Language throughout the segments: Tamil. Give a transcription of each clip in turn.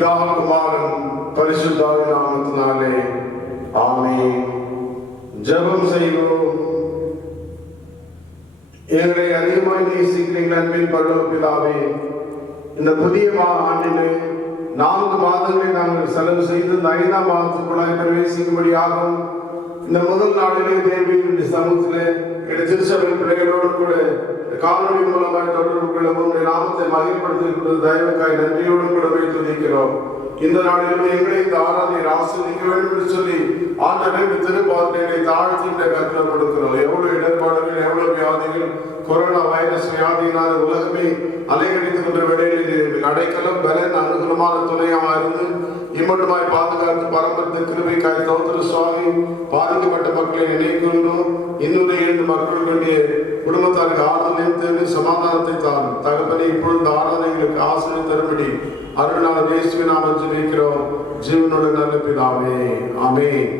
பிதா குமாரன் பரிசுத்தாவி நாமத்தினாலே ஆமென். ஜெபம் செய்வோம். எங்களை அதிகமாய் நேசிக்கிறீர்கள் அன்பின் பரலோக பிதாவே, இந்த புதிய ஆண்டிலே 4 மாதங்களை நாங்கள் செலவு செய்து இந்த 5ஆம் மாதத்துக்குள்ளாய் பிரவேசிக்கும்படியாகவும் இந்த முதல் நாளிலே தேவியின் சமூகத்திலே திருச்சபை பிள்ளைகளோடு கூட காணொலி மூலமாய் தொடர்பு கொள்ளவும் நாமத்தை மகிழ்ப்படுத்தி தயவுக்காய் நன்றியோடு கூட துதிக்கிறோம். இந்த நாளிலும் எங்களை இந்த ஆராதனை ஆசீர்வதிக்க வேண்டும் என்று சொல்லி ஆண்டவரே திருப்பாத்திரை தாழ்த்தி இந்த கருத்தில் கொடுக்கிறோம். எவ்வளவு இடர்பாடுகள், எவ்வளவு வியாதிகள், கொரோனா வைரஸ் வியாதியினால் உலகமே அலைகழித்துக் கொண்ட வேளையில் அடைக்கலம் பலன் அனுகூலமான துணையாக இருந்து இம்மட்டுமாய் பாதுகாத்து பரம்பரத்தின் கிருபைக்காய் தோத்திர சுவாமி. பாதிக்கப்பட்ட மக்களை நினைக்கிறோம். இன்னொரு 7 மக்களுடைய குடும்பத்தாருக்கு ஆறுதலையும் தேவை சமாதானத்தை தான் தகப்பனை இப்பொழுது ஆராதனைகளுக்கு ஆசிரியர் தரும்படி அருளாளர் இயேசுவின் நாமத்தில் ஜெபிக்கிறோம் ஜீவனுடைய நல்ல பிதாவே, ஆமென்.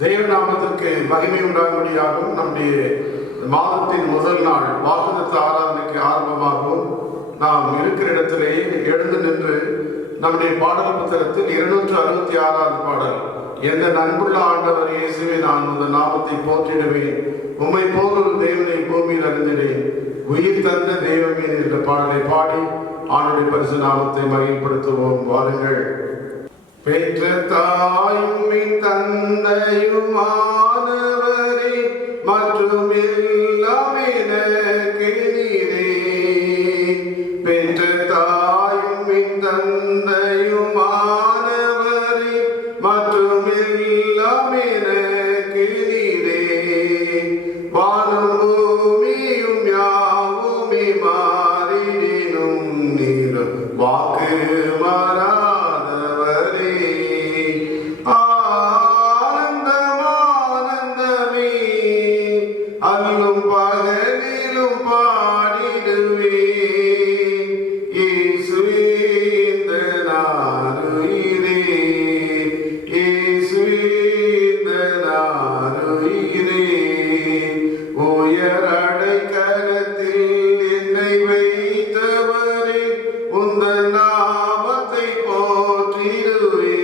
தேவ நாமத்திற்கு மகிமை உண்டாகும்படியாகவும் நம்முடைய மாதத்தின் முதல் நாள் வாக்குத்தத்த ஆராதனைக்கு ஆரம்பமாகவும் நாம் இருக்கிற இடத்திலேயே எழுந்து நின்று நம்முடைய பாடல் புத்தகத்தில் 266வது பாடல், எந்த நண்புள்ள ஆண்டவர் இயேசுவே நான் உங்கள் நாமத்தை போற்றிடுவேன், உம்மை போல் ஒரு தேவனை பூமியில் அறிந்திடேன், உயிர் தந்த தெய்வமே என்ற பாடலை பாடி ஆண்டுடைய பரிசு நாமத்தை மகிழ்ப்படுத்துவோம். வாருங்கள். பெற்ற தாயும் தந்தையுமானவரே மற்றும் எல்லாம் எனக்கு நீரே, பெற்ற தாயும் தந்தையுமானவரே மற்றும் எல்லாம் எனக்கு நீரே, வானும் பூமியும் யாவுமே மாறிடினும் நீர் வாக்கு மாறாதவரே, ஆனந்தமானந்தமே அல்லும் பகலிலும் பாடிடுவே, இயேசுவே இந்த நாருயிரே, இயேசுவே இந்த நாருயிரே, உயர் அடைக்கலத்தில் என்னை வைத்தவரே உந்தன் நாமத்தை போற்றிடுவே,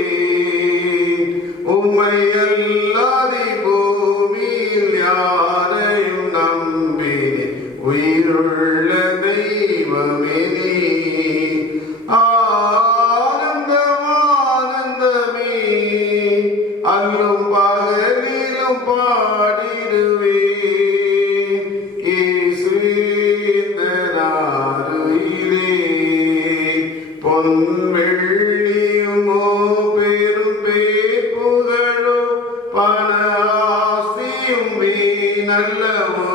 உம்மை அல்லாதி பூமியில் யாரையும் நம்பினேன், உயிருள்ள தெய்வமே நீ, ஆனந்தமானந்தமே அல்லும் பகலிலும் பாடிடுவே, இயேசுவே இந்த நாருயிரே, பொன் வெள்ளியுமோ பெரும் பேப்புகழோ பண ஆஸ்தியும் வீணல்லவோ,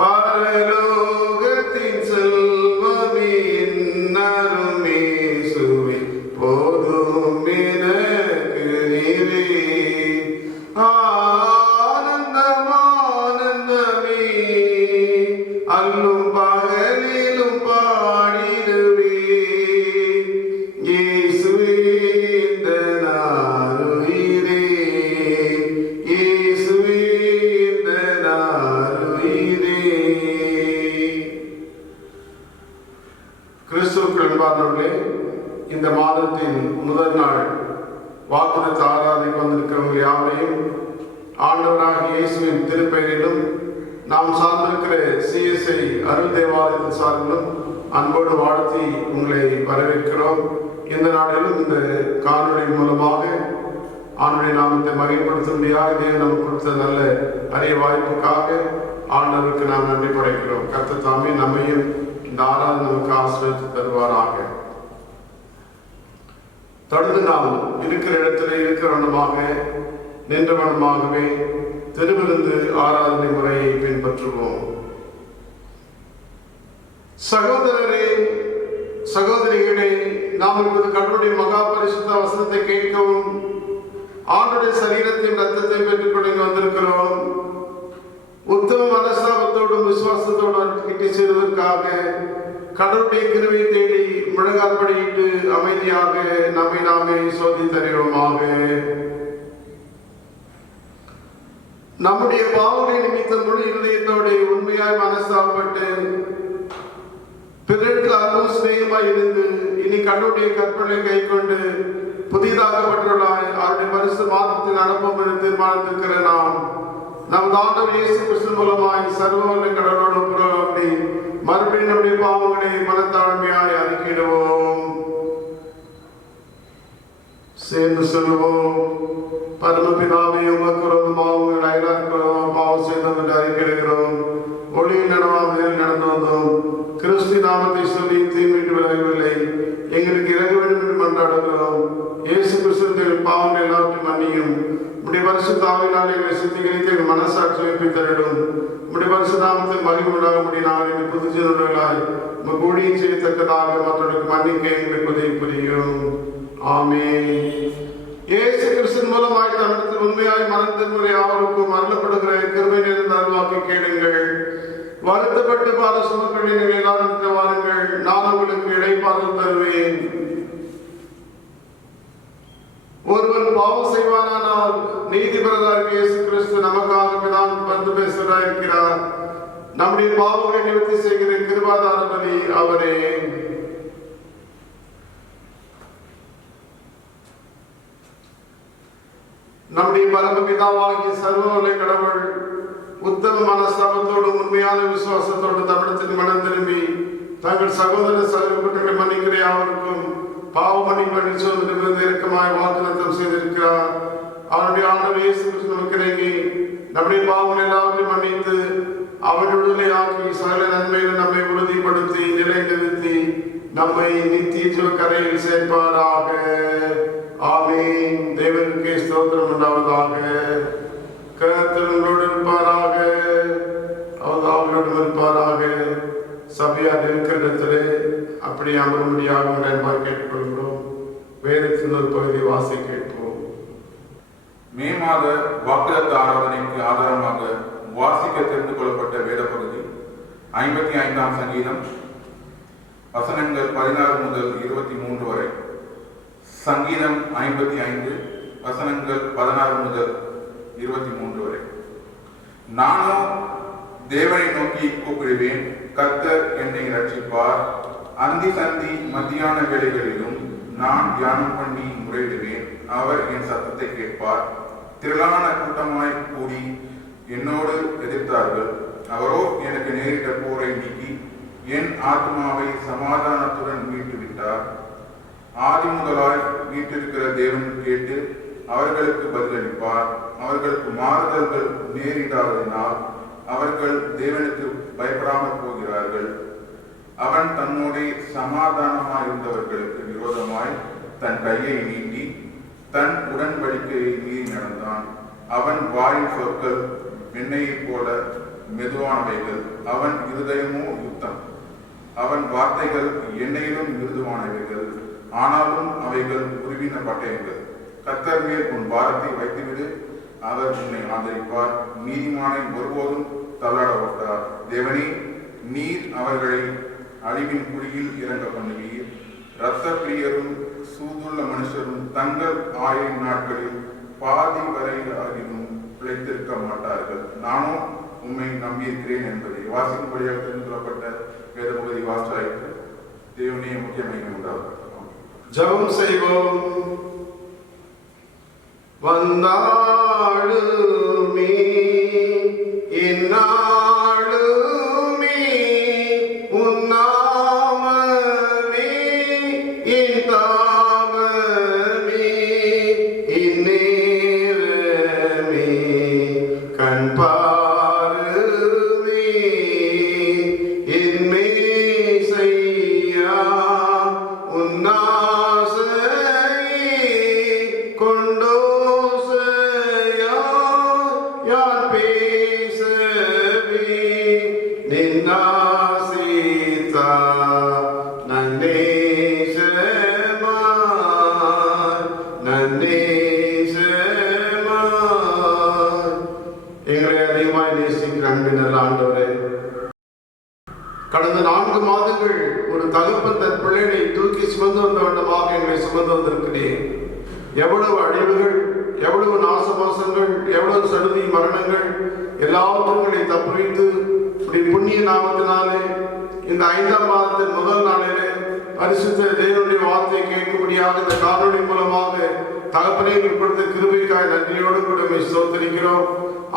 பரலோகத்தின் செல்வமே இன்னரும் இயேசுவே போதும் எனக்கு நீரே, ஆனந்தமானந்தமே அல்லும் பகலிலும் பாடிடுவே, இயேசுவே இந்த நாருயிரே, இயேசுவே இந்த நாருயிரே. கிறிஸ்துவுக்குள் அன்பார்ந்தவர்களே, இந்த மாதத்தின் முதல் நாள் வாக்குத்தத்த ஆராதனைக்கு வந்திருக்கிறவங்க யாவரையும் ஆண்டவராகிய இயேசுவின் திருப்பெயரிலும் நாம் சார்ந்திருக்கிற CSI அருள் தேவாலயத்தின் சார்பிலும் அன்போடு வாழ்த்தி உங்களை வரவேற்கிறோம். இந்த நாளிலும் இந்த காணொலி மூலமாக ஆண்டுடைய நாமத்தை மகிழ்ப்படுத்தும்படியாக தேவன் நமக்கு கொடுத்த நல்ல அரிய வாய்ப்புக்காக ஆண்டவருக்கு நாம் நன்றி படைக்கிறோம். கர்த்தர் தாமே நம்மையும் இந்த ஆராதனை நமக்கு ஆசீர்வதித்து தருவாராக. தொடர்ந்து நாம் இருக்கிற இடத்துல இருக்கிறவனமாக நின்றவனமாகவே திருவிருந்து ஆராதனை முறையை பின்பற்றுவோம். சகோதரரே, சகோதரிகளே, நாம் இப்போது கடவுளுடைய மகா பரிசுத்த வசனத்தை கேட்கவும் ஆண்டுடைய சரீரத்தின் ரத்தத்தை பெற்றுக் கொண்டு வந்திருக்கிறோம். உத்தம மனஸ்தாபத்தோடும் விசுவாசத்தோடும் கிட்டி செய்வதற்காக கடவுளுடைய கிருபையை தேடி முழங்காற்படியிட்டு அமைதியாக நம்மை நாமே சோதித்தறிவோமாக. நம்முடைய பாவங்களை நிமித்தம் முழு இருதயத்தோடு உண்மையாய் மனஸ்தாபப்பட்டு பிறருக்கு அருள் சிநேகமாய் இருந்து இனி கண்ணுடைய கற்பனை கை கொண்டு புதிதாக்கப்பட்டுள்ள அவருடைய பரிசு மாதத்தில் நடப்போம் என்று தீர்மானித்திருக்கிற நாம் நம் ஆண்டவர் இயேசு கிறிஸ்து மூலமாய் சர்வவல்ல கடவுளோடு புறப்படி மறுபடியும் நம்முடைய பாவங்களை மனத்தாழ்மையாய் அறிக்கையிடுவோம். சேர்ந்து சொல்லுவோம். பரமபிதாவே, உமக்கு விரோதமாகவும் அயலாருக்கு பாவம் செய்தோம் என்று அறிக்கையிடுகிறோம். ஒளியில் நடவாமல் நேரில் நடந்து வந்தோம். கிறிஸ்து நாமத்தை சொல்லி தீர்மிட்டு விலகவில்லை. எங்களுக்கு இறங்க வேண்டும் என்று மன்றாடுகிறோம். இயேசு கிறிஸ்துவின் பாவங்கள் எல்லாவற்றையும் மன்னியும். உடைய பரிசுத்த ஆவியினால் எங்களை சுத்திகரித்து எங்கள் மனசாட்சி வைப்பித்தரிடும். உடைய பரிசுத்த நாமத்தில் மகிமை உண்டாகும்படி நாங்கள் எங்கள் புதுச்சேர்களாய் உங்கள் ஊழியம் செய்யத்தக்கதாக மற்றவர்களுக்கு மன்னிக்க எங்களுக்கு உதவி புரியும். ஆமென். இயேசு கிறிஸ்துவின் மூலமாய் தன்னிடத்தில் உண்மையாய் மனம் திரும்புகிற யாவருக்கும் அருளப்படுகிற கிருபை நிறைந்த அருள்வாக்கை கேளுங்கள். வருத்தப்பட்டு பாத சுமக்கிற நீங்கள் எல்லாரும் வாருங்கள், நான் உங்களுக்கு இளைப்பாறுதல் தருவேன். ஒருவன் பாவம் செய்வானால் நீதிபரராக இயேசு கிறிஸ்து நமக்காக பிதான் வந்து பேசுகிறார். நம்முடைய பாவங்களை நிவர்த்தி செய்கிற கிருபாதார பலி அவரே. நம்முடைய பரமபிதாவாகிய சர்வவல்ல கடவுள் உத்தம மனஸ்தாபத்தோடு உண்மையான விசுவாசத்தோடு தமிழத்தின் மனம் திரும்பி தங்கள் சகோதர சகோதரர்களை மன்னிக்கிற யாவருக்கும் பாவ மன்னிப்பு இறக்கமாய் வாக்குறுத்தம் செய்திருக்கிறார். அவருடைய ஆண்டவர் இயேசு கிறிஸ்து நமக்கு இறங்கி நம்முடைய பாவங்கள் எல்லாவற்றையும் மன்னித்து அவருடைய விடுதலையாக்கி சகல நன்மையில நம்மை உறுதிப்படுத்தி நிலைநிறுத்தி நம்மை நித்திய ஜீவ கரையில் சேர்ப்பாராக. ஆமென். தேவனுக்கு ஸ்தோத்திரம் உண்டாவதாக. கர்த்தர் உங்களோடு இருப்பாராக. அவர் அவர்களோடு இருப்பாராக. சபையார் இருக்கிற இடத்திலே அப்படி அமரும்படியாக நன்பாக கேட்டுக்கொள்கிறோம். வேதத்தின் ஒரு பகுதி வாசி கேட்போம். மே மாத வாக்குதத்த ஆராதனைக்கு ஆதாரமாக வாசிக்க தெரிந்து கொள்ளப்பட்ட வேத பகுதி 55ஆம் சங்கீதம் வசனங்கள் 16 முதல் 23 வரை. சங்கீதம் 55 வசனங்கள் 16 முதல் 23 வரை. நானோ தேவனை நோக்கி கூப்பிடுவேன், கர்த்தர் என்னை ரட்சிப்பார். அந்தி சந்தி மத்தியான வேளைகளிலும் நான் தியானம் பண்ணி முறையிடுவேன். அவர் என் சத்தத்தை கேட்பார். திரளான கூட்டமாய் கூடி என்னோடு எதிர்த்தார்கள். அவரோ எனக்கு நேரிட்ட போரை நீக்கி என் ஆத்மாவை சமாதானத்துடன் மீட்டு விட்டார். ஆதி முதலாய் மீட்டிருக்கிற தேவன் கேட்டு அவர்களுக்கு பதிலளிப்பார். அவர்களுக்கு மாறுதல்கள் நேரிடாததினால் அவர்கள் தேவனுக்கு பயப்படாமல் போகிறார்கள். அவன் தன்னோடே சமாதானமாய் இருந்தவர்களுக்கு விரோதமாய் தன் கையை நீட்டி தன் உடன்படிக்கையை மீறி நடந்தான். அவன் வாயின் சொற்கள் வெண்ணையைப் போல மெதுவானவைகள், அவன் இருதயமோ யுத்தம். அவன் வார்த்தைகள் எண்ணெயிலும் மிருதுவானவைகள், ஆனாலும் அவைகள் உருவின பட்டயங்கள். கர்த்தர் மேல் உன் பாரத்தை வைத்துவிடு, அவர் உன்னை ஆதரிப்பார். நீதிமானை ஒருபோதும் தள்ளாட விட்டார். தேவனே, நீர் அவர்களை அழிவின் குழியில் இறங்க பண்ணுவீர். இரத்த பிரியரும் சூதுள்ள மனுஷரும் தங்கள் ஆயுள் நாட்களில் பாதி வரை ஆகியும் பிழைத்திருக்க மாட்டார்கள். நானும் உண்மை நம்பியிருக்கிறேன் என்பதை வாசிக்கும்படியாக தெரிந்து கொள்ளப்பட்ட வேத பகுதி வாசித்தாயிற்று. தேவனே முக்கியமாக உண்டாகும். ஜெபம் செய்வோம். வந்தாளுமே இந்நாளுமே உன்னாமமே என் தாபமே இந்நேரமே கண் பாருமே என் மேசையா உன்னாசையே கொண்டோசையா யார் பேசவே நின்னாசித்தா நன்னேசமாய் நன்னேசமாய். எங்களை அதிகமாய் நேசிக்கிற அன்பின் நல்ல ஆண்டவரே, கடந்த 4 மாதங்கள் ஒரு தகப்பன் தன் பிள்ளைகளை தூக்கி சுமந்து வந்த வண்ணமாக எங்களை சுமந்து வந்திருக்கிறேன். எவ்வளவு அழிவுகள், எவ்வளவு நாசமாசங்கள், எவ்வளவு சடுதி மரணங்கள் எல்லாவற்றையும் தப்பு வைத்து புண்ணிய நாமத்தினாலே இந்த 5ஆம் மாதத்தின் முதல் நாளிலே பரிசுத்த தேவனுடைய இப்படியாக இந்த காணொளி மூலமாக தகப்பனை கொடுத்த கிருபைக்காய் நன்றியோடு கூட ஸ்தோத்திரிக்கிறோம்.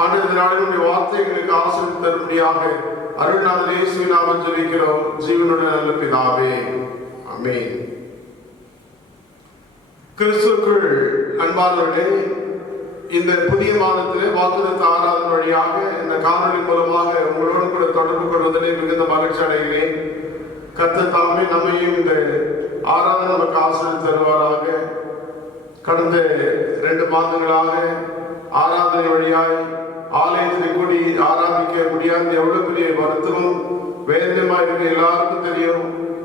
ஆண்டு நாளினுடைய வார்த்தைகளுக்கு ஆசீர்வாதம் தரும்படியாக அருள்நாதர் இயேசுவின் நாமத்தில் ஜெபிக்கிறோம் ஜீவனுடைய நல்ல பிதாவே, ஆமென். கிறிஸ்துவுக்குள் அன்பானவர்களே, இந்த புதிய மாதத்திலே வாக்குத்தத்த ஆராதனை வழியாக இந்த காணொளி மூலமாக உங்களோடு கூட தொடர்பு கொள்வதிலே மிகுந்த மகிழ்ச்சி அடைகிறேன். கர்த்தர் தாமே நம்மையும் இந்த ஆராதனை நமக்கு ஆசீர்வாதம் தருவாராக. கடந்த 2 மாதங்களாக ஆராதனை வழியாய் ஆலயத்தில் கூடி ஆராதிக்க முடியாத எவ்வளவு பெரிய வருத்தமும் வேதனையுமா இருக்கு எல்லாருக்கும் தெரியும்.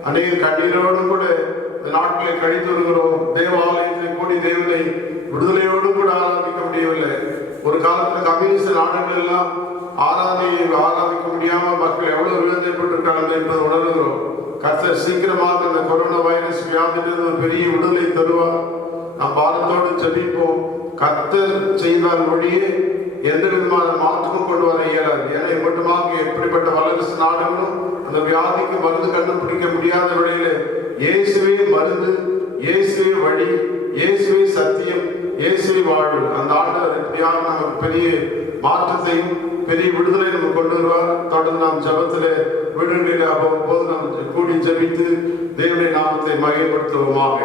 அநேக கண்ணீரோடும் கூட இந்த நாட்களை கழித்து வருகிறோம். தேவாலயத்தில் கூடி தேவனை விடுதலையோடு கூட ஆராதிக்க முடியவில்லை. ஒரு காலத்தில் கம்யூனிஸ்ட் நாடுகள் எல்லாம் ஆராதிக்க முடியாம மக்கள் எவ்வளவு வேதனைப்பட்டிருக்காங்க என்பதை உணர்கிறோம். கர்த்தர் சீக்கிரமாக இந்த கொரோனா வைரஸ் வியாதியிலிருந்து ஒரு பெரிய விடுதலை தருவார். நாம் பாரத்தோடு ஜெபிப்போம். கர்த்தர் செய்தால் மொழியே எந்த விதமான மாற்றமும் கொண்டு வர இயலாது. ஏன்னா மட்டுமாக எப்படிப்பட்ட வல்லரசு நாடுகளும் அந்த வியாதிக்கு மருந்து கண்டுபிடிக்க முடியாத வழியில இயேசுவே மருந்து, இயேசுவே வழி, இயேசுவே சத்தியம், இயேசுவே வாழ்வு. அந்த ஆண்டவர் எப்படியாக நமக்கு பெரிய மாற்றத்தையும் பெரிய விடுதலை நம்ம கொண்டு வருவார். தொடர்ந்து நாம் ஜபத்திலே வீடுகளில் அவ்வப்போது நாம் கூடி ஜபித்து தேவனுடைய நாமத்தை மகிமைப்படுத்துவோமாக.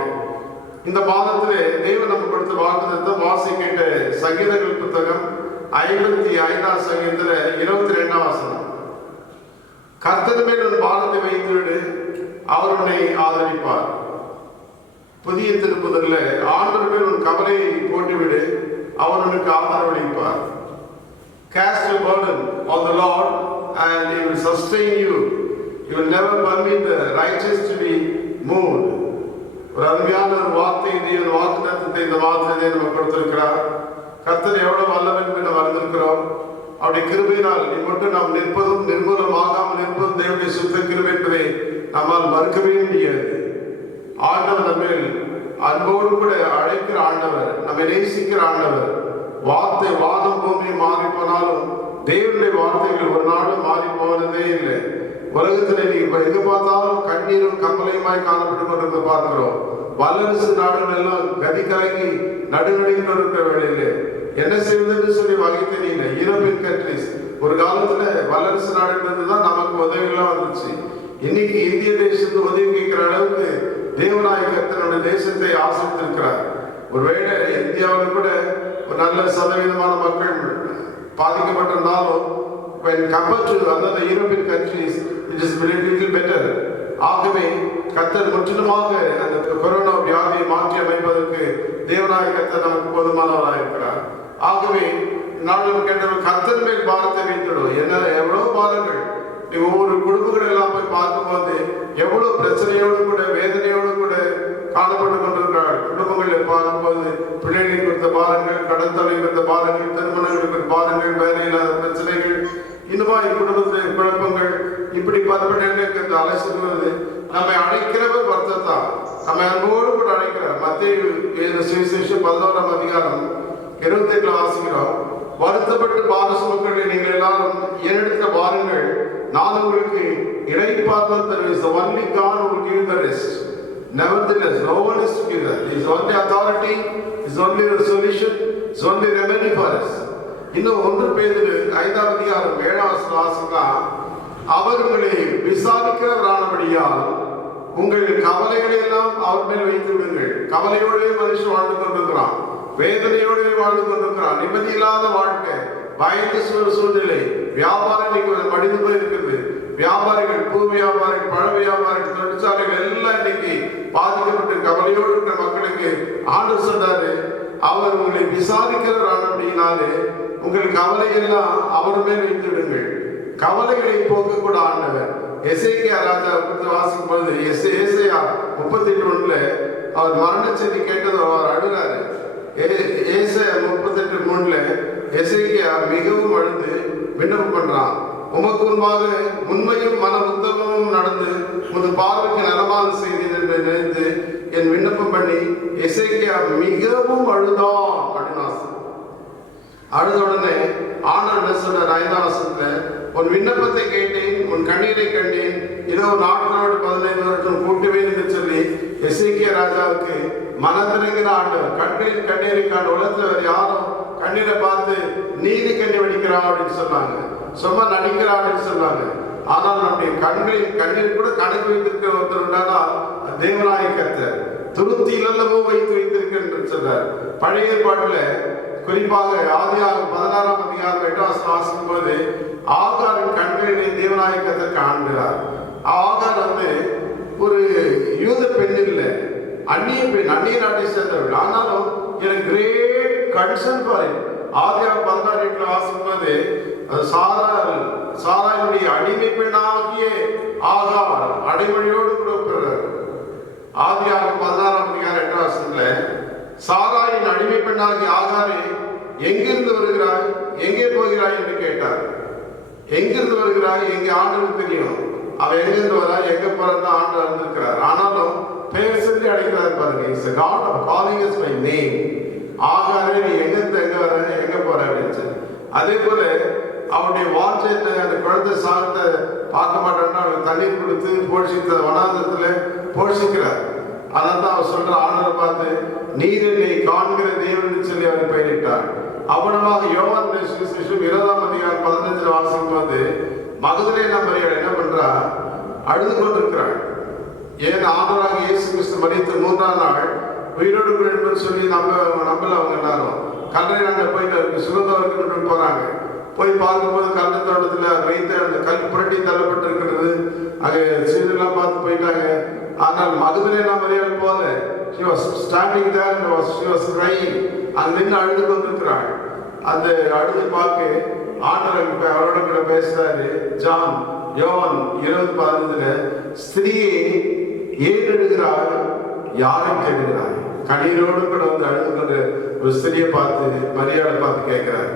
இந்த மாதத்திலே தேவன் நமக்கு கொடுத்த வாக்குத்தத்தம் வாசிக்கின்ற சங்கீதங்கள் புத்தகம் 55ஆம் சங்கீதத்துல 22ஆம் வசனம். கர்த்தர் மேல் உன் பாரத்தை வைத்துவிடு, அவர் உன்னை ஆதரிப்பார். புதிய திருப்புதல்ல ஆண்டவர் மேல் உன் கவலையை போட்டுவிடு, அவர் உனக்கு ஆதரவளிப்பார். Cast your burden on the Lord and He will sustain you. He will never permit the righteous to be moved. ஒரு அருமையான ஒரு வார்த்தை, வாக்குத்தத்தத்தை இந்த மாதத்தை நம்ம கொடுத்திருக்கிறார். கர்த்தர் எவ்வளவு வல்லவன் என்று நாம் அறிந்திருக்கிறோம். அவருடைய கிருபையினால் மட்டும் நாம் நிற்பதும் நிர்மூலமாகாமல் நிற்பதும் தேவனுடைய சுத்த கிருபை என்பதை நம்மால் மறுக்கவே முடியாது. ஆண்டவர் நம்ம அன்போடு கூட அழைக்கிற ஆண்டவர், நம்மை நேசிக்கிற ஆண்டவர். வார்த்தை வானம் பூமி மாறி போனாலும் தேவனுடைய வார்த்தைகள் ஒரு நாளும் மாறி போனதே இல்லை. உலகத்தில் நீங்க எங்க பார்த்தாலும் கண்ணீரும் கம்பளையுமாய் காணப்பட்டு கொண்டு பார்க்கிறோம். வல்லரசு நாடுகள் எல்லாம் கதி கலங்கி நடுநடுங்கிட்டு இருக்கிற வேளையில என்ன செய்வதுன்னு சொல்லி வகை தெரியல. யூரோப்பியன் கண்ட்ரிஸ் ஒரு காலத்துல வல்லரசு நாடுகள் தான் நமக்கு உதவிகள்லாம் வந்துச்சு. இன்னைக்கு இந்திய தேசத்துக்கு உதவி கேட்கிற அளவுக்கு தேவநாயக கர்த்தருடைய தேசத்தை ஆசிரித்திருக்கிறார். ஒருவேளை இந்தியாவில் கூட ஒரு நல்ல சதவீதமான மக்கள் பாதிக்கப்பட்டிருந்தாலும் when compared to other European countries it is a little better. ஆகவே கர்த்தர் முற்றிலுமாக அந்த கொரோனா வியாதியை மாற்றி அமைப்பதற்கு தேவனாய கர்த்தர் நமக்கு போதுமானவராக இருக்கிறார். ஆகவே நாளும் கேட்டவர் கர்த்தர் மேல் பாரத்தை வைத்திடும். என்ன எவ்வளவு பாரங்கள் ஒவ்வொரு குடும்பங்கள் எல்லாம் போய் பார்க்கும்போது எவ்வளவு பிரச்சனையோடு கூட வேதனையோடு கூட காணப்பட்டு கொண்டிருக்கிறார். குடும்பங்களை பார்க்கும்போது பிள்ளைகளை குறித்த பாரங்கள், கடன் தொகை குறித்த பாரங்கள், திருமணங்கள் குறித்த பாரங்கள், வேலையில்லாத பிரச்சனைகள், இன்னுமா குடும்பத்தில் குழப்பங்கள், இப்படி பற்படைகளுக்கு அலசுகிறது. நம்மை அழைக்கிறவர் வருத்தத்தான், நம்மை அன்போடு கூட அழைக்கிறார். மத்தேயு சுவிசேஷம் 11ஆம் அதிகாரம் 28 வாசிக்கிறோம். வருத்தப்பட்டு பார சுமக்களை நீங்கள் எல்லாரும் என்னிடத்தில் வாருங்கள், நான் உங்களுக்கு இளைப்பாறுதல் தருவேன். The only God will give the rest. Nevertheless, no one is together. He is only authority, He is only the solution, He is only remedy for us. இன்னும் 1 பேதுரு 5ஆம் அதிகாரம் 7ஆம் வாசகம், அவர் உங்களை விசாரிக்கிறவரானபடியால் உங்கள் கவலைகளை எல்லாம் அவர் மேல் வைத்து விடுங்கள். கவலையோடே மனுஷன் வாழ்ந்து கொண்டிருக்கிறான், வேதனையோடே வாழ்ந்து கொண்டிருக்கிறான், நிம்மதி இல்லாத வாழ்க்கை, பயந்து சூழ்நிலை, வியாபாரம் இன்னைக்கு மடிந்து போயிருக்கிறது. வியாபாரிகள், பூ வியாபாரிகள், பழ வியாபாரிகள், தொழிற்சாலைகள் எல்லாம் இன்னைக்கு பாதிக்கப்பட்டு கவலையோடு இருக்கிற மக்களுக்கு ஆண்டவர் சொன்னாரு, அவர் உங்களை விசாரிக்கிறவர் அப்படின்னாலே உங்கள் கவலை எல்லாம் அவர் மேல் வைத்து விடுங்கள். கவலைகளை போக்கக்கூட ஆண்டவர். எசேக்கியா ராஜா குறித்து வாசிக்கும் பொழுது ஏசாயா 38:1 அவர் மரண செய்தி கேட்டது அவர் அழுகிறாரு. ஏசாயா 38:3 எசேக்கியா மிகவும் அழுது விண்ணப்பம் பண்றான். உமக்கு முன்பாக உண்மையும் மன உத்தமமும் நடந்து உமது பார்வைக்கு நலமான செய்தி என்று நினைத்து என் விண்ணப்பம் பண்ணி எசேக்கியா மிகவும் அழுதான் அப்படின்னா. அழுத உடனே ஆண்டவர் சொன்னார் 5ஆம் வசனத்துல, உன் விண்ணப்பத்தை கேட்டேன், உன் கண்ணீரை கண்டேன், இதோ நாட்களோடு 15 வருஷம் கூட்டுவேன் என்று சொல்லி எசேக்கியா ராஜாவுக்கு மனதிறங்கின ஆண்டவர். கண்களில் கண்ணீரை காண உலகத்துல வேற யாரும் கண்ணீரை பார்த்து நீதி கண்ணி வடிக்கிறா அப்படின்னு சொன்னாங்க, சும்மா நடிக்கிறா அப்படின்னு சொன்னாங்க. ஆனால் நம்முடைய கண்களில் கண்ணீர் கூட கணக்கு வைத்திருக்கிற ஒருத்தர் உண்டானா தேவனாய கர்த்தர். துருத்தியில் அல்லவோ வைத்திருக்கிறேன் சொல்றார். பழைய ஏற்பாட்டுல குறிப்பாக ஆதியாகமம் 16ஆம் அதிகாரம் 8ஆம் வசனம் வாசிக்கும் போது ஆகாரின் கண்களிலே தேவனாய கர்த்தர் காண்கிறார். ஆகார் ஒரு யூத பெண் இல்லை, அந்நிய பெண், அந்நிய நாட்டை சேர்ந்தவர்கள். ஆனாலும் எனக்கு கிரேட் கன்சர்ன் பாரு. ஆதியாகமம் 16:8 வாசிக்கும் போது அது சாராளுடைய அடிமை பெண்ணாகிய ஆகார் அடைமொழியோடு கூட பெறுறார். ஆதியாகமம் 16ஆம் அதிகாரம் 8ஆம் வசனத்துல சாராயின் அடிமை பெண்ணாகிய ஆகாரே எங்கிருந்து வருகிறாய், எங்கே போகிறாய் என்று கேட்டார். எங்கிருந்து வருகிறாய், எங்க ஆண்டவருக்கு தெரியும். அவன் எங்கிருந்து வரா, எங்க போறதா ஆண்டு அறிந்திருக்கிறார். ஆனாலும் பேர் சொல்லி அழைக்கிறார் பாருங்க. It's a God of calling us by name. ஆகாரே நீ எங்கிருந்து எங்க வர, எங்க போற அப்படின்னு. அதே போல அவனுடைய வாஞ்சையில அந்த குழந்தை சார்ந்த பார்க்க மாட்டான்னா அவனுக்கு தண்ணீர் கொடுத்து போஷித்த வனாந்தரத்துல போஷிக்கிறார். அதான் தான் அவர் சொல்ற ஆண்டரை பார்த்து நீர் என்னை காண்கிற தேவன் சொல்லி அவர் பெயரிட்டார். அவனமாக யோவான் சுவிசேஷம் 20ஆம் அதிகாரம் 15 வாசிக்கும் போது மகதலேனா மரியாள் என்ன பண்றா, அழுது கொண்டிருக்கிறாள். ஏன் ஆண்டவராக இயேசு கிறிஸ்து மரித்து 3ஆம் நாள் உயிரோடு என்று சொல்லி நம்பல அவங்க எல்லாரும் கல்லறையில போயிட்டு சுகந்தவர்கள் போறாங்க. போய் பார்க்கும்போது கல்ல தோட்டத்துல வைத்து அந்த கல் புரட்டி தள்ளப்பட்டு இருக்கிறது. அங்கே சீரெல்லாம் பார்த்து போயிட்டாங்க. ஆனால் மகதலேனா மரியாள் போல she was standing there and she was crying. அங்க நின்று அழுது கொண்டிருக்கிறாள். அந்த அழுது பார்க்க ஆண்டவர் அவரோட கூட பேசுறாரு. ஜான் யோவான் 20:15 ஸ்திரீயே ஏன் எழுகிறாய், யாரை தேடுகிறாய்? கண்ணீரோடு கூட அழுது கொண்டு ஒரு ஸ்திரியை பார்த்து மரியாதை பார்த்து கேட்கிறார்.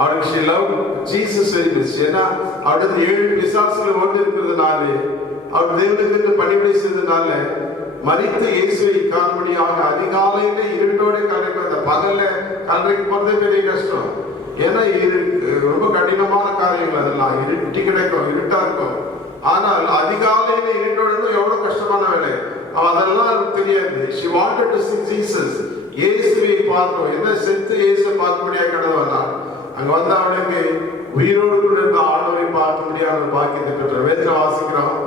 அவருக்கு she loved Jesus very much. ஏன்னா அவருக்கு 7 பிசாசுகள் ஓடி இருக்கிறதுனால, அவர் தேவனுக்கு பணிவிடை செய்ததுனால மரித்த இயேசுவை காணும்படியாக அதிகாலையில இருட்டோட கல்றைக்கு வந்த. பகல்ல கல்றைக்கு போறதே பெரிய கஷ்டம். ஏன்னா ரொம்ப கடினமான காரியங்கள், அதெல்லாம் இருட்டி கிடைக்கும், இருட்டா இருக்கும். ஆனால் அதிகாலையில இருட்டோட எவ்வளவு கஷ்டமான வேலை, அதெல்லாம் தெரியாது. she wanted to see Jesus. இயேசுவை பார்க்கணும். என்ன செத்து இயேசுவை பார்க்கும்படியாக கடந்து வந்தார். அங்க வந்து அவனுக்கு உயிரோடு கூட இருந்த ஆண்டவரை பார்க்க முடியாத பாக்கியத்தை பெற்ற. வேதத்தை வாசிக்கிறோம்.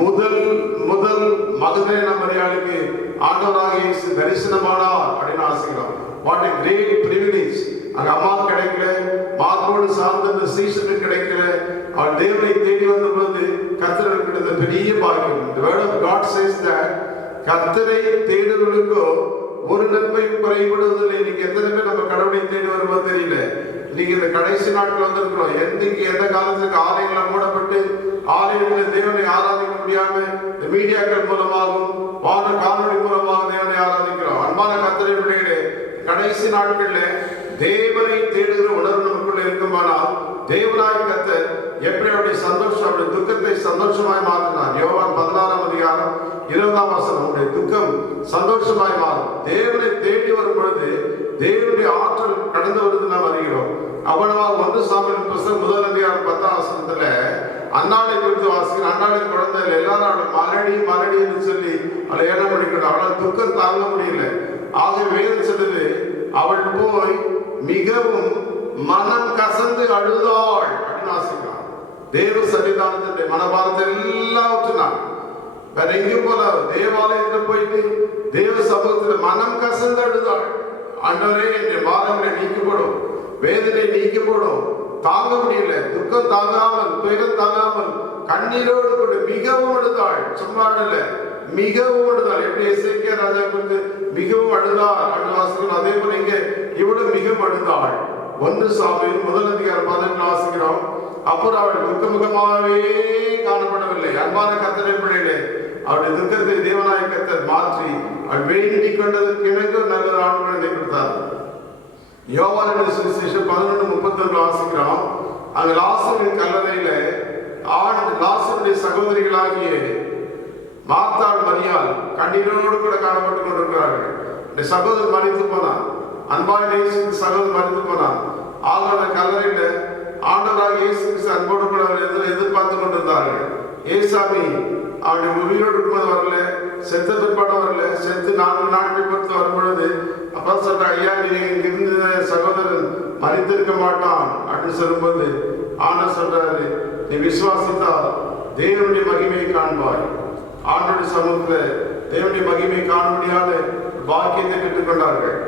முதல் மகதலேனா மரியாளுக்கு ஆண்டவராக இயேசு தரிசனமானார் அப்படின்னு வாசிக்கிறோம். What a great privilege. அங்க அம்மா கிடைக்கல, மார்க்கோடு சார்ந்த சீசனுக்கு கிடைக்கல. அவன் தேவனை தேடி வந்த போது கர்த்தருக்கு கிடைத்த பெரிய பாக்கியம். The word of God says that கர்த்தரை தேடுவதற்கோ ஒரு நன்மை குறைபடுவதில்லை. இன்னைக்கு எத்தனை பேர் நம்ம கடவுளை தேடி வரும்போது தெரியல. இன்னைக்கு இந்த கடைசி நாட்கள் வந்திருக்கிறோம். எந்த காலத்துக்கு ஆலயங்கள் மூடப்பட்டு ஆலயங்களில் தேவனை ஆராதிக்க முடியாம இந்த மீடியாக்கள் மூலமாகவும் வான காணொலி மூலமாக தேவனை ஆராதிக்கிறோம். அன்பான கர்த்தரை பிள்ளைகளே, கடைசி நாட்கள்ல தேவனை தேடுகிற உணர்வு நமக்குள்ள இருக்குமானால் தேவனாய கர்த்தர் எப்படி அவருடைய சந்தோஷம், அவருடைய துக்கத்தை சந்தோஷமாய் மாற்றினார். யோவான் 16ஆம் அதிகாரம் 20ஆம் வசனம், உடைய துக்கம் சந்தோஷமாய் மாறும். தேவனை தேடி வரும் பொழுது தேவனுடைய ஆற்றல் கடந்து வருது நாம் அறிகிறோம். அவ்வளவாக 1 சாமுவேல் புத்தகம் 1ஆம் அதிகாரம் 10ஆம் வசனத்துல அன்னாளை குறித்து வாசிக்கிற. அன்னாளை குழந்தை எல்லாரும் அவளை மலடி என்று சொல்லி அவளை ஏனம் பண்ணிக்கணும். அவளால் துக்கம் தாங்க முடியல. ஆக வேதம் சொல்லுது, அவள் போய் மிகவும் மனம் கசந்து அழுதாள் அப்படின்னு வாசிக்கலாம். தேவ சன்னிதானத்தின் மனபாரத்தை எல்லாம் ஊற்றினாள். வேற எங்கேயும் போல தேவாலயத்தில் போயிட்டு தேவ சமூகத்துல மனம் கசந்து அழுதாள். ஆண்டவரே, என் பாரங்களை நீக்கப்படும், வேதனை நீக்கப்படும், தாங்க முடியல, துக்கம் தாங்காமல், துயரம் தாங்காமல் கண்ணீரோடு கூட மிகவும் அழுதாள். சும்மா அழல, மிகவும் அழுதாள். எப்படி எசேக்கியா ராஜா குறித்து மிகவும் அழுதாள் வாசிக்கிறோம், அதே போல இங்க இவ்வளவு மிகவும் அழுதாள். 1 சாமுவேல் 1ஆம் அதிகாரம் 18 வாசிக்கிறோம். அப்புறம் அவள் துக்கமுகமாகவே காணப்படவில்லை. அன்பான கர்த்தரை பிள்ளைகளே, அவருடைய துக்கத்தை தேவனாய கர்த்தர் மாற்றி அவள் வேண்டிக் கொண்டதற்கு எனக்கு நல்ல ஆண் குழந்தை கொடுத்தார். யோவான் சுவிசேஷம் 11:31 வாசிக்கிறோம். அங்க லாசரின் கல்லறையில லாசருடைய சகோதரிகளாகிய மார்த்தாள் மரியாள் கண்ணீரோடு கூட காணப்பட்டுக் கொண்டிருக்கிறார்கள். இந்த சகோதரர் மறித்து போனான். அன்பாய் நேசித்த சகோதரர் மறித்து போனான். ஆக அந்த கல்லறையில ஆண்டவராக இயேசு கிறிஸ்து அன்போடு கூட அவர் எதிர்பார்த்து கொண்டிருந்தார்கள். ஏசாமி அவனுடைய உயிரோடு இருக்கும்போது வரல, செத்த பிற்பாடு வரல, செத்து 4 நாட்கள் பொறுத்து வரும்பொழுது அப்பா சொல்ற, ஐயா நீங்க இருந்த சகோதரன் மறித்திருக்க மாட்டான் அப்படின்னு சொல்லும்போது ஆண்டவர் சொல்றாரு, நீ விசுவாசித்தால் தேவனுடைய மகிமையை காண்பாய். ஆண்டோடைய சமூகத்துல தேவனுடைய மகிமையை காணும்படியான பாக்கியத்தை பெற்றுக்கொண்டார்கள்.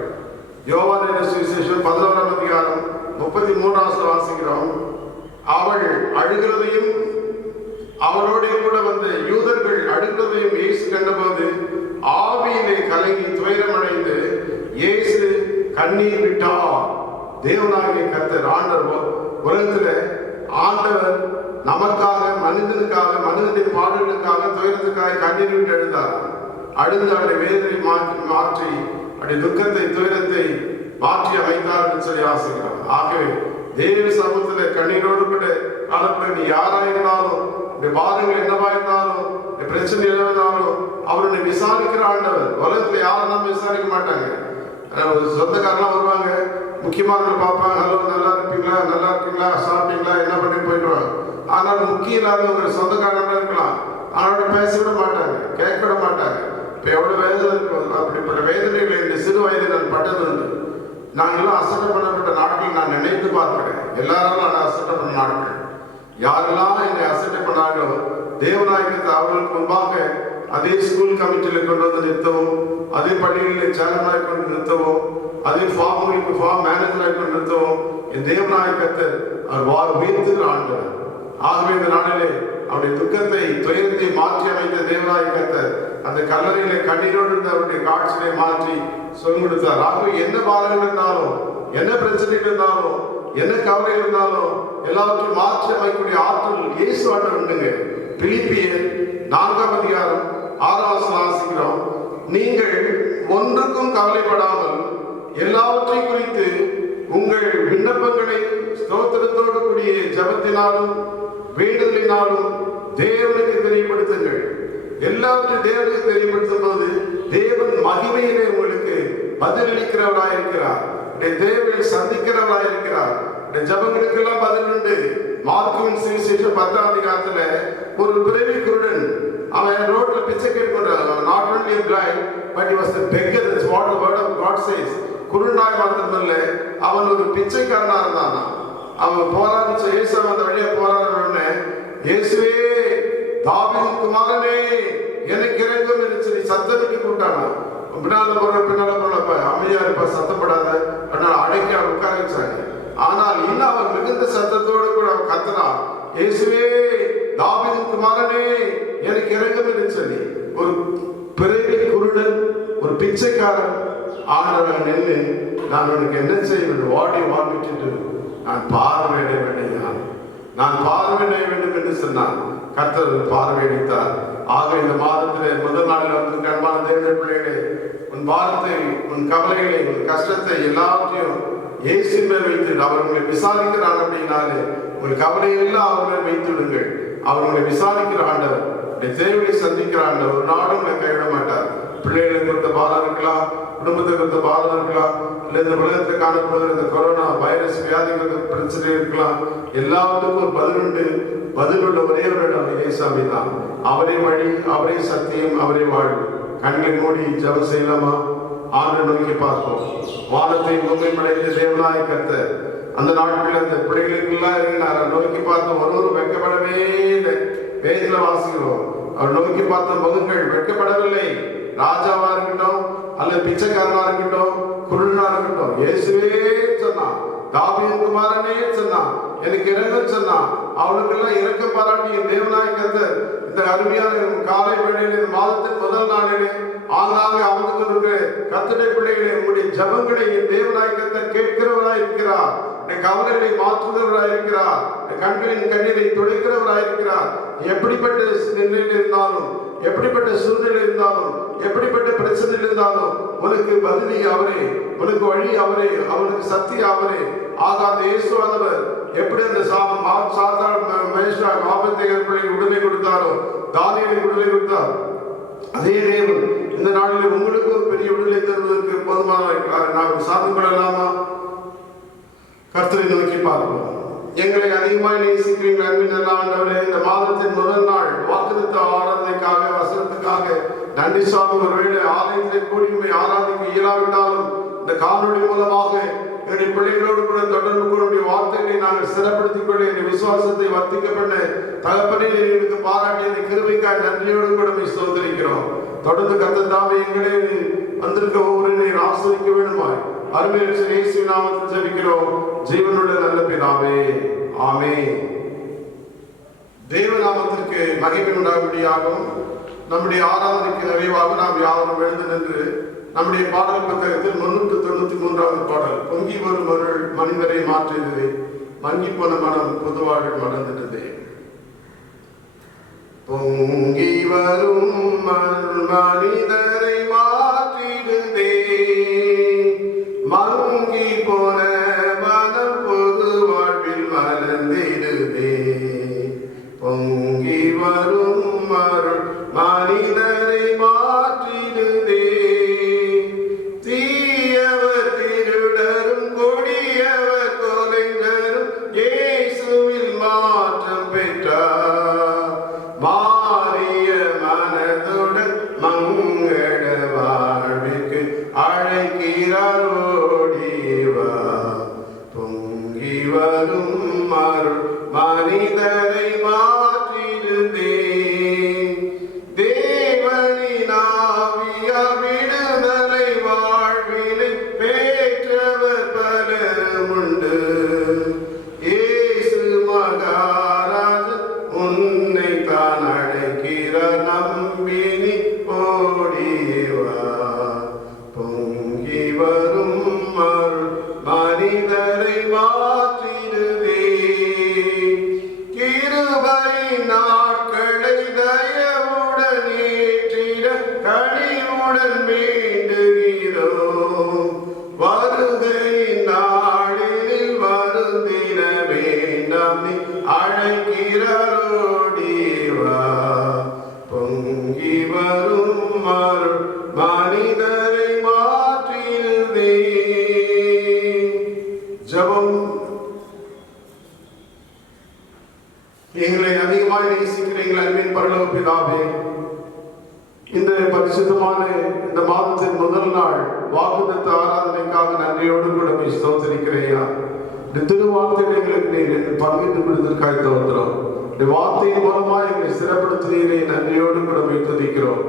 யோவான் சுவிசேஷம் 11ஆம் அதிகாரம் 33 வாசிக்கிறோம். அவள் அழுகிறதையும் அவளோட கூட வந்த யூதர்கள் அழுகிறதையும் இயேசு கண்டபோது ஆவியிலே கலங்கி துயரமடைந்து இயேசு கண்ணீர் விட்டார். தேவனாகிய கர்த்தர் ஆண்டவர் உலகத்துல ஆண்டவர் நமக்காக, மனிதனுக்காக, மனிதனுடைய பாடல்களுக்காக, துயரத்துக்காக கண்ணீர் விட்டு எழுந்தார். அழுது அவருடைய வேதனை மாற்றி அவருடைய துக்கத்தை, துயரத்தை மாற்றி அமைத்தார் என்று சொல்லி ஆசைக்கிறார். ஆகவே தேவ சமூகத்துல கண்ணீரோடு கூட காலப்பட நீ யாராயிருந்தாலும், இந்த பாதங்கள் என்னவா இருந்தாலும், இந்த பிரச்சனை என்னவாஇருந்தாலும் அவருடைய விசாரிக்கிற ஆண்டவர். உலகத்துல யாரும் நம்ம விசாரிக்க மாட்டாங்க. சொந்தக்காரெல்லாம் வருவாங்க, முக்கியமானவர்கள் பார்ப்பாங்க, ஹலோ நல்லா இருப்பீங்களா, நல்லா இருக்கீங்களா, சாப்பிட்டீங்களா, என்ன பண்ணி போயிடுவாங்க. ஆனால் முக்கியம் இல்லாதவங்க சொந்தக்காரங்களா இருக்கலாம், ஆனால் பேச விட மாட்டாங்க, கேட்க விட மாட்டாங்க. இப்போ எவ்வளவு வேதனை இருக்கும். அப்படிப்பட்ட வேதனைகளை இந்த சிறு வயதில் நான் பட்டது உண்டு. நாங்கள் எல்லாம் அசட்டை பண்ணப்பட்ட நாட்கள் நான் நினைத்து பார்க்கிறேன். எல்லாரும் நான் அசட்டை பண்ண நாட்கள். யாரெல்லாம் என்னை அசட்டை பண்ணாங்களோ தேவநாயகத்தை அவர்களுக்கு முன்பாக அதே ஸ்கூல் கமிட்டியில் கொண்டு வந்து நிறுத்தவும், அதே பள்ளிகளில் சேர்மனாக கொண்டு நிறுத்தவும், அதே ஃபார்முக்கு ஃபார்ம் மேனேஜராக கொண்டு நிறுத்தவும் என் தேவநாயகத்தை அவர் உயர்த்துகிற ஆண்டவர். ஆகவே இந்த நாளிலே அவருடைய துக்கத்தை, துயரத்தை மாற்றி அமைத்த தேவநாயகத்தை அந்த கல்லறையில கண்ணீரோடு இருந்த அவருடைய காட்சியை மாற்றி சொல்லி கொடுத்தார். ஆகவே என்ன பாதங்கள் இருந்தாலும், என்ன பிரச்சனை இருந்தாலும், என்ன கவலை இருந்தாலும் எல்லாவற்றையும் மாற்றி அமைக்கக்கூடிய ஆற்றல் இயேசு ஆண்டவர் உண்டுங்க. பிலிப்பியர் 4ஆம் அதிகாரம் 6 வாசிக்கிறோம். நீங்கள் ஒன்றுக்கும் கவலைப்படாமல் எல்லாவற்றையும் குறித்து உங்கள் விண்ணப்பங்களை ஸ்தோத்திரத்தோடு கூடிய ஜெபத்தினாலும் வேண்டுதலினாலும் தேவனுக்கு தெரியப்படுத்துங்கள். எல்லாவற்றையும் தேவனுக்கு தெரியப்படுத்தும் போது தேவன் மகிமையிலே உங்களுக்கு பதிலளிக்கிறவராயிருக்கிறார். தேவனை சந்திக்கிறவராயிருக்கிறார். ஜபங்களுக்கு எல்லாம் பதில் உண்டு. மார்க்குவின் சுவிசேஷம் 10ஆம் அதிகாரத்துல ஒரு பிறவி குருடன், அவன் ரோட்ல பிச்சை கேட்கிறான். not only a blind but he was a beggar. That's what the word of God says. குருடனாய் மாத்திரமல்ல, அவன் ஒரு பிச்சைக்காரனா இருந்தானா. அவன் போராட இயேசு அந்த வழியா போராடுறவனே, இயேசுவே தாவீதின் குமாரனே எனக்கு இறங்கும் என்று சொல்லி சத்தமிட்டு கூப்பிட்டானா. பின்னால போற அமைதியா இருப்பா, சத்தப்படாத அடைக்க உட்கார வச்சாங்க. ஆனால் இன்னும் அவன் மிகுந்த சத்தத்தோடு கூட அவன் கத்துறான், இயேசுவே தாவீதின் குமாரனே எனக்கு இறங்கும் என்று சொல்லி. ஒரு பிறவி குருடன், ஒரு பிச்சைக்காரன் ஆண்டவன் நின்று, நான் உனக்கு என்ன செய்வேன், வாடி வாங்கிட்டு நான் பார்வையிட வேண்டும், நான் பார்வையிட வேண்டும் என்று சொன்னான். கர்த்தர் பார்வையடித்தார். ஆக இந்த மாதத்திலே முதல் நாளில் வந்து அன்பான தேவனுடைய பிள்ளைகளே, உன் பாரத்தை, உன் கவலைகளை, உன் கஷ்டத்தை எல்லாவற்றையும் இயேசு மேல் வைத்து அவர் உங்களை விசாரிக்கிறார். அப்படின்னாலே உங்கள் கவலையெல்லாம் அவர் மேல் வைத்து விடுங்கள். அவர் உங்களை விசாரிக்கிற ஆண்டவர், தேவனை சந்திக்கிற ஆண்டவர். ஒரு நாளும் உங்களை கைவிட மாட்டார். பிள்ளைகளுக்கு கொடுத்த பாலம் இருக்கலாம், குடும்பத்துக்கு கொடுத்த பாலம் இருக்கலாம், இல்லை இந்த உலகத்தில் காணப்படுகிற இந்த கொரோனா வைரஸ் வியாதிகளுக்கு பிரச்சனை இருக்கலாம். எல்லாத்துக்கும் ஒரு பதில் உண்டு. பதிலுள்ள ஒரே ஒரு இடம் இயேசுவே தான். அவரே வழி, அவரே சத்தியம், அவரே வாழ்வு. கண்களை மூடி ஜெபம் செய்யலாமா? ஆண்டவரை நோக்கி பார்ப்போம். வானத்தை பூமி படைத்த தேவனாய கர்த்தர் அந்த நாட்களில் அந்த பிள்ளைகளுக்கெல்லாம் இருக்கிறார். நோக்கி பார்த்த ஒருவரும் வெட்கப்படவே இல்லை. வேதத்துல வாசிக்கிறோம், அவர் நோக்கி பார்த்த முகங்கள் வெட்கப்படவில்லை. ராஜாவா இருக்கட்டும், அல்லது பிச்சைக்காரனா இருக்கட்டும், குருடனா இருக்கட்டும், இயேசுவே சொன்னான், தாவீதின் குமாரனே சொன்னான், எனக்கு இறங்க சொன்னான். அவனுக்கெல்லாம் இறக்க பாராட்டிய தேவனாய கர்த்தர் இந்த அருமையான காலை வேளையிலே, இந்த மாதத்தின் முதல் நாளிலே ஆங்காங்கே அமர்ந்து கர்த்தருடைய பிள்ளைகளே, உங்களுடைய ஜபங்களை தேவனாய கர்த்தர் கேட்கிறவராய் இருக்கிறார். கவலைகளை மாற்றுகிறவராய் இருக்கிறார். கண்களின் கண்ணீரை துடைக்கிறவராய் இருக்கிறார். எப்படிப்பட்ட நிலையில் இருந்தாலும், எப்படிப்பட்ட சூழ்நிலை இருந்தாலும், எப்படிப்பட்ட பிரச்சனை இருந்தாலும் உனக்கு பதிலி அவரே, உனக்கு வழி அவரே, அவனுக்கு சத்தியம் அவரே. ஆகாத இயேசுவானவர் எப்படி அந்த உடலை கொடுத்தாரோ, தானியேலுக்கு விடுதலை கொடுத்தார், அதே தேவன் இந்த நாளில் உங்களுக்கு ஒரு பெரிய விடுதலை தருவதற்கு போதுமானவராக நாம் சாதனை கொள்ளலாமா? கர்த்தரை நோக்கி பார்ப்போம். எங்களை அதிகமாக நேசிக்கிறீர்கள் அன்பின் நல்ல ஆண்டவரே, இந்த மாதத்தின் முதல் நாள் வாக்குத்தத்த ஆராதனைக்காக, வசனத்துக்காக நன்றி சாமி. ஒருவேளை ஆலயத்தை கூடி ஆராதிக்க இயலாவிட்டாலும் இந்த காணொளி மூலமாக என்னுடைய பிள்ளைகளோடு கூட தொடர்பு கொள்ளுடைய வார்த்தைகளை நாங்கள் சிறப்படுத்திக் கொள்ள என்னுடைய விசுவாசத்தை வர்த்திக்க பண்ண தகப்பனே எங்களுக்கு பாராட்டிய இந்த கிருபைக்காய் நன்றியோடு கூட ஸ்தோத்திரிக்கிறோம். தொடர்ந்து கர்த்தர் தாமே எங்களே வந்திருக்க ஒவ்வொரு ஆசிரிக்க வேண்டுமாய் அருமையான இயேசு நாமத்தில் ஜெபிக்கிறோம் ஜீவனுள்ள நல்ல பிதாவே, ஆமென். தேவநாமத்திற்கு மகிமை உண்டாகும்படியாகவும் நம்முடைய ஆராதனைக்கு நிறைவாக நாம் யாரும் எழுந்து நின்று நம்முடைய பாடல் புத்தகத்தில் 393வது பாடல், பொங்கி வரும் அருள் மனிதரை மாற்றியது, மங்கி போன மனம் பொதுவாக மறந்துட்டதே. பொங்கி வரும் அருள் மனிதரை மாற்றிடுதே, மங்கி போன மனம் பொது வாழ்வில் மலர்ந்திடுதே. பொங்கி வரும் அருள் மனிதரை மாற்றிடுதே, தீயவர் திருடரும் கொடியவர் கொலைஞரும் இயேசுவில் மாற்றம் பெற்றார். மாறிய மனதுடன் மங்கள வாழ்விற்கு அழைக்கிறார் ஓடிவா. பொங்கி வரும் அருள் மனிதரை மாற்றிடுதே, தேவனின் ஆவியால் விடுதலை வாழ்வினை பெற்றவர் பலரும் உண்டு. இயேசு மகாராஜன் உன்னை தான் அழைக்கிறார், நம்பினி ஓடிவா. பொங்கி வரும் அருள் மனிதரை மாற்றிடுதே, கிருபை நாட்களை தயவுடன் ஏற்றிட கனிவுடன் வேண்டுகிறோம். வருகை நாளில் வருந்திட வேண்டாம், நீ அழைக்கிறாரோடிவா. பொங்கி வரும் அருள் மனிதரை மாற்றிடுதே. ஜெபம். எங்களை அதிகமாக நேசிக்கிற எங்கள் அன்பின் பரலோக பிதாவே, இந்த பரிசுத்தமான இந்த மாதத்தின் முதல் நாள் வாக்குத்தத்த ஆராதனைக்காக நன்றியோடு கூட ஸ்தோத்திரிக்கிறேயா. இந்த திருவார்த்தைகளை எங்களுக்கு நீர் பங்கிட்டு கொடுத்திருக்காய் தோன்றோம். இந்த வார்த்தையின் மூலமா எங்களை சிறப்படுத்துகிறீரை நன்றியோடு கூட துதிக்கிறோம்.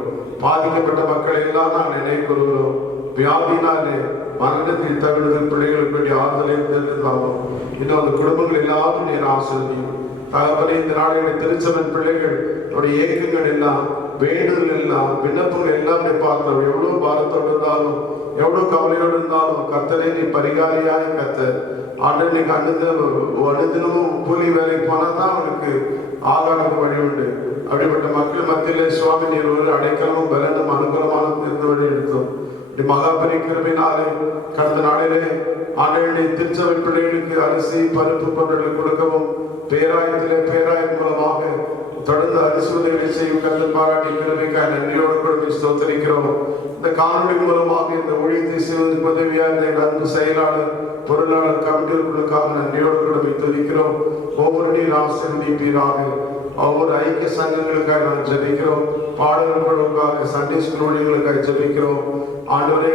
பாதிக்கப்பட்ட மக்களை எல்லாம் நான் நினைவுகூறுகிறோம். வியாதினாலே மரணத்தில் தவிர்த்து பிள்ளைகளுக்கு ஆறுதலை தெரிந்தாலும் இன்னும் அந்த குடும்பங்கள் எல்லாரும் நீர் ஆசிரியும். தகப்பனே, இந்த நாடுகளை திருச்சபையின் பிள்ளைகள் ஏக்கங்கள் எல்லாம், வேண்டுதல் எல்லாம், விண்ணப்பங்கள் எல்லாம் நீ பார்க்கிறோம். எவ்வளவு பாரத்தோடு இருந்தாலும், எவ்வளவு கவலையோடு இருந்தாலும் கர்த்தரே நீ பரிகாரியாய் கர்த்தர். ஆண்டு நீங்க அனுதினமும் கூலி வேலைக்கு போனால் தான் அவனுக்கு ஆகாரத்துக்கு வழி உண்டு. அப்படிப்பட்ட மக்கள் மத்தியிலே சுவாமி நீர் ஒரு அடைக்கலமும் பலனும் அனுகூலமான இருந்து வழி எடுத்தோம். மகாபெரிய கிருபையினாலே கடந்த நாளிலே ஆண்டவருடைய திருச்சபை பிள்ளைகளுக்கு அரிசி பருப்பு பொருட்கள் கொடுக்கவும் பேராயத்திலே பேராயம் மூலமாக தொடர்ந்து அரிசி உதவி செய்யும் கருத்து பாராட்டி கிருபைக்காய் நன்றியோடு கூட ஸ்தோத்திரிக்கிறோம். இந்த காணொலி மூலமாக இந்த ஊழியத்தை செய்வதற்கு உதவியாக இந்த அன்பு செயலாளர் பொருளாளர் கமிட்டிகளுக்காக நன்றியோடு கூட துதிக்கிறோம். ஒவ்வொரு நீர் ஆசீர்வதிப்பீராக. ஒவ்வொரு ஐக்கிய சங்கங்களுக்காக நான் ஜெபிக்கிறோம். பாடல்களுக்காக, சண்டே ஸ்கூல் ஊழியர்களுக்காக ஜெபிக்கிறோம். ஆண்டவரே,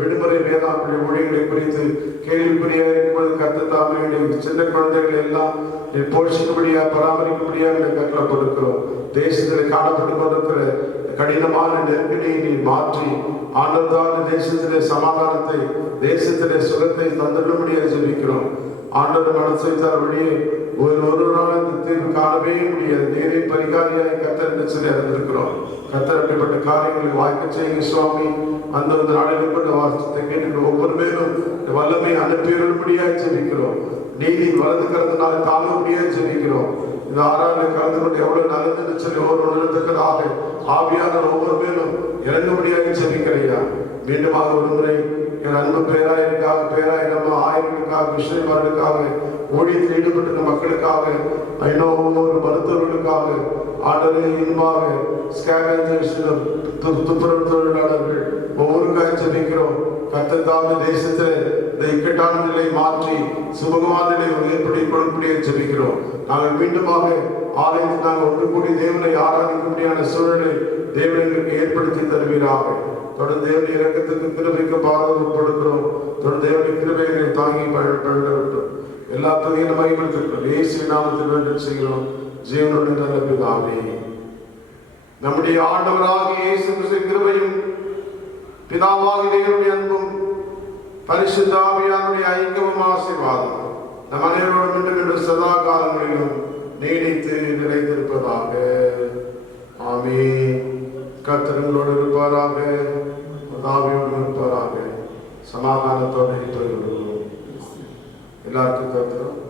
விடுமுறை வேதாக்களுடைய ஊழியர்களை குறித்து கேள்விக்குறியாக இருக்கும்போது கர்த்தத்தாமே சின்ன குழந்தைகள் எல்லாம் போஷிக்கும்படியா பராமரிக்கும்படியா கட்டளை கொடுக்கிறோம். தேசத்தில் காணப்பட்டு கொண்டிருக்கிற கடினமான நெருக்கடியை நீ மாற்றி ஆண்டவரான தேசத்திலே சமாதானத்தை, தேசத்திலே சுகத்தை தந்துடும்படியாக ஜெபிக்கிறோம். ஆண்டவர் மனசை தரபடியே ஒரு நாள் இந்த தீர்வு காணவே முடியாது. நேரே பரிகாரியாய் கர்த்தர் என்று சொல்லி அறிந்திருக்கிறோம். கர்த்தர் அப்படிப்பட்ட காரியங்களை வாய்க்க செய்யுங்க சுவாமி. அந்த நாளில் கொண்ட வாசத்தை கேட்டு ஒவ்வொரு பேரும் வல்லமை அனுப்பிவிடும்படியாய் ஜெபிக்கிறோம். நீதி வலது கருத்தினால தாங்க முடியாது ஜெபிக்கிறோம். இந்த ஆறாவது கலந்து கொண்டு எவ்வளவு நல்லதுன்னு சொல்லி ஒவ்வொரு நிலத்துக்களாக ஆவியான ஒவ்வொரு பேரும் இறங்கும்படியாக ஜெபிக்கிறையா. மீண்டுமாக ஒரு முறை என் அன்பு பேராயருக்காக, பேராயிரம் ஆயிரங்களுக்காக, கிருஷ்ணமார்களுக்காக, ஊழியத்தில் ஈடுபட்ட மக்களுக்காக, ஒவ்வொரு மருத்துவர்களுக்காக, ஆண்டவரே இன்பாக ஸ்கேவெஞ்சர்ஸிலும் துப்புரவு தொழிலாளர்கள் ஒவ்வொருக்காக ஜெபிக்கிறோம். கர்த்தர் தேசத்தில் இந்த இக்கட்டான நிலை மாற்றி சுமூகமான நிலை ஏற்படுத்தி கொடுப்படியாக ஜெபிக்கிறோம். நாங்கள் மீண்டுமாக ஆலயத்தில் நாங்கள் ஒன்று கூடி தேவனை ஆராதிக்கும்படியான சூழலை தேவன் எங்களுக்கு ஏற்படுத்தி தருவீராக. தொடர்ந்து தேவனுடைய இரக்கத்துக்கு கிருபைக்கு பாதம் உட்படுக்கிறோம். தொடர்ந்து தேவனுடைய கிருபைகளை தாங்கி பழகட்டும். எல்லா துறையும் மகிமைப்படுத்திருக்கிறோம். இயேசுவின் நாமத்தில் வேண்டுதல் செய்கிறோம் ஜீவனுடைய நல்ல பிதாவே. நம்முடைய ஆண்டவராகிய இயேசு கிறிஸ்துவின் கிருபையும் பிதாவாகிய தேவனுடைய அன்பும் பரிசுத்த ஆவியானுடைய ஐக்கியமும் ஆசீர்வாதம் நம் அனைவரோடும் இன்று சதா காலங்களிலும் நீடித்து நிலைத்திருப்பதாக. ஆமென். கர்த்தரோடு இருப்பாராக, ஆவியோடு இருப்பாராக. சமாதானத்தோடு இருப்பவர்களும் எல்லாருக்கும் கர்த்தரும்